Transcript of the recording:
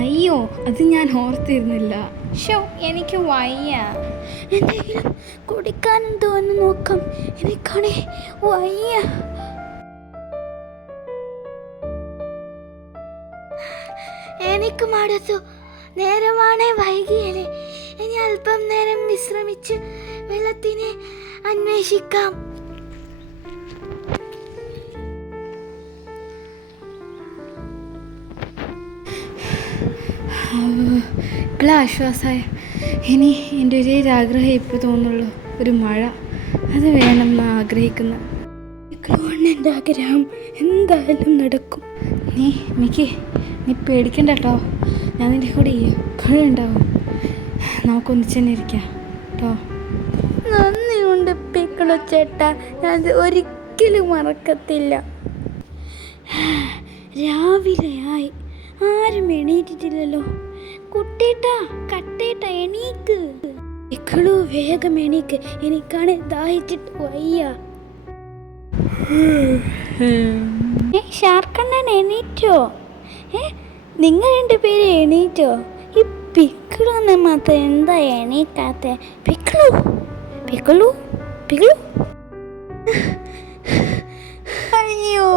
അയ്യോ, അത് ഞാൻ ഓർത്തിരുന്നില്ല. ഷോ, എനിക്ക് വയ്യ. എന്തെങ്കിലും കുടിക്കാനും തോന്നുന്നു നോക്കാം. എനിക്കാണേ വയ്യ. എനിക്ക് മടുത്തു. നേരമാണേ വൈകിയല്ലേ. ഇനി അല്പം നേരം വിശ്രമിച്ച് വെള്ളത്തിനെ അന്വേഷിക്കാം. ഇപ്പോൾ ആശ്വാസമായ. ഇനി എൻ്റെ ഒരേ ആഗ്രഹം ഇപ്പോൾ തോന്നുള്ളൂ, ഒരു മഴ. അത് വേണം എന്ന് ആഗ്രഹിക്കുന്ന. എൻ്റെ ആഗ്രഹം എന്തായാലും നടക്കും. നീ പേടിക്കണ്ട കേട്ടോ. ഞാൻ നിൻ്റെ കൂടെ എപ്പോഴും ഉണ്ടാവും. നമുക്കൊന്നിച്ച് തന്നെ ഇരിക്കാം കേട്ടോ. നന്ദിയുണ്ട് പിക്കിളു ചേട്ടാ, ഞാൻ ഒരിക്കലും മറക്കത്തില്ല. രാവിലെയായി, ആരും എണീറ്റിട്ടില്ലല്ലോ. കുട്ടേട്ടാ, കട്ടേട്ടാ, എണീക്ക്. പിക്കിളു വേഗം എണീക്ക്, എനിക്കാണ് ദാഹിച്ചിട്ട് വയ്യ. ഷാർക്കണ്ണൻ എണീറ്റോ? നിങ്ങൾ 2 പേര് എണീറ്റോ? ഈ പിക്കിളൊന്നും മാത്രം എന്താ എണീക്കാത്ത? പിക്കിളു പിക്കിളു പിക്കിളു. അയ്യോ,